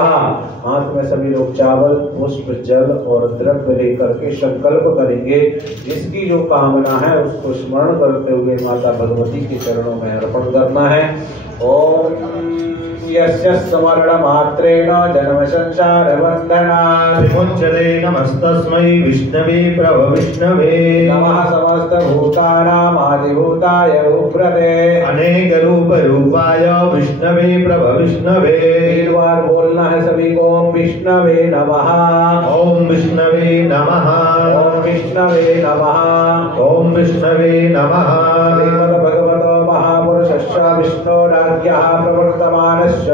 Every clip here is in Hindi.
हाथ में सभी लोग चावल, पुष्प, जल और द्रव्य लेकर के संकल्प करेंगे। जिसकी जो कामना है उसको स्मरण करते हुए माता भगवती के चरणों में अर्पण करना है। ओम यस्य स्मरण मात्रेण जन्म संसार बंधनात् विमुच्यते नमस्तस्मै विष्णवे प्रभ विष्णवे नमः समस्त भूतानां आदिभूताय उग्रते अनेक रूप रूपाय विष्णवे प्रभ विष्णवे। 3 बार बोलना है सभी को। ओम विष्णवे नमः, ओम विष्णवे नमः, ओम विष्णवे नमः, ओम विष्णवे नमः। श्रीमद् भगवतो महापुरुषस्य विष्णोराज्ञः प्रवर्तमानस्य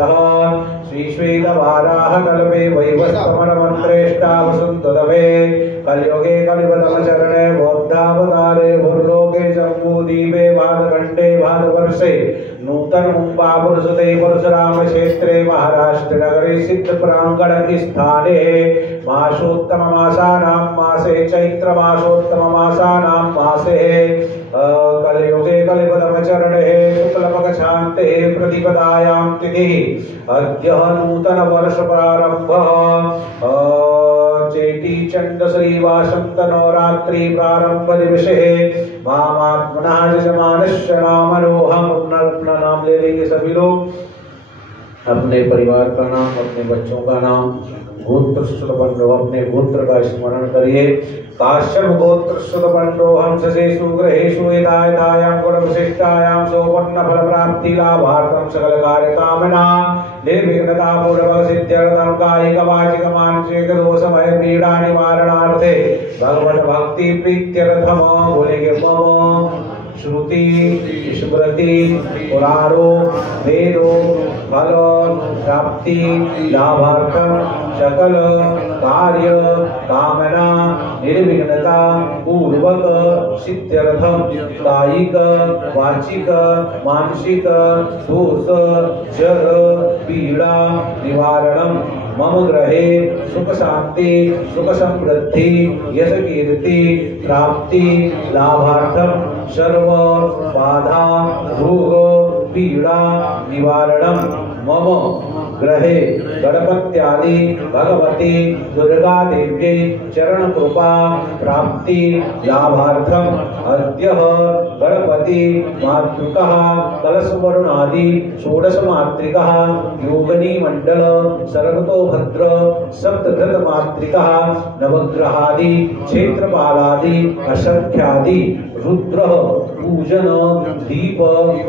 श्रीश्वेतवाराह कल्पे वैवस्वतमन्त्रेष्टा वसुन्धवे कलियुगे कलिपतमचरणे बौद्धावतारे भूर्लोके जम्बूद्वीपे भारतखण्डे भारतवर्षे नूतनमुम्बा पुरुषते परशुराम क्षेत्रे महाराष्ट्रनगरे सिद्धप्राङ्गण स्थाने मासोत्तममासानां मासे चैत्रमासोत्तममासानां मासे कलियुगे कलिपतमचरणे शुक्लपक्षान्ते प्रतिपदायां तिथिः अद्य नूतनवर्ष प्रारम्भः चेटीचण्ड श्री वासंत नवरात्रि प्रारंभ दिवसे मामात्मनः यजमानस्य नामनोहम। अपना नाम ले लेंगे सभी लोग, अपने परिवार का नाम, अपने बच्चों का नाम, गोत्र श्रुतपंडो अपने गोत्र का स्मरण करिए। काश्यप गोत्र श्रुतपंडो हम ससेषु ग्रहेषु यथायथायां गुणविशिष्टायां सौपन्न फल प्राप्ति लाभार्थं सकल कार्य कामना निर्विघ्नता पूर्वक सिद्ध्यर्थं कायिक वाचिक मानसिक दोषमय पीड़ा निवारणार्थे भगवत भक्ति प्रीत्यर्थम। बोलेंगे मम श्रुति स्मृति पुराणो वेदो फल प्राप्ति लाभार्थम सकल कार्य कामना निर्विघ्नता पूर्वक सिद्ध्यर्थम कायिक वाचिक मानसिक दोष जड़ पीड़ा निवारणम मम ग्रहे सुख शांति सुख समृद्धि यश कीर्ति प्राप्ति लाभार्थम सर्व बाधा रोग पीड़ा निवारणम मम ग्रहे गणपत्यादि भगवती दुर्गा देवी चरण कृपा प्राप्ति लाभार्थम अद्य गणपति मातृकः कलश वरुणादि षोडश मातृकः योगिनी मंडल सर्वतो भद्र सप्तधृत मातृकः नवग्रहादि क्षेत्रपालादि असंख्यादि रुद्र पूजन दीप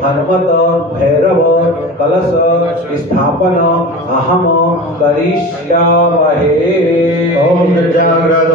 हनुमत भैरव कलश स्थापन अहम करिष्यामहे। ओम जागृत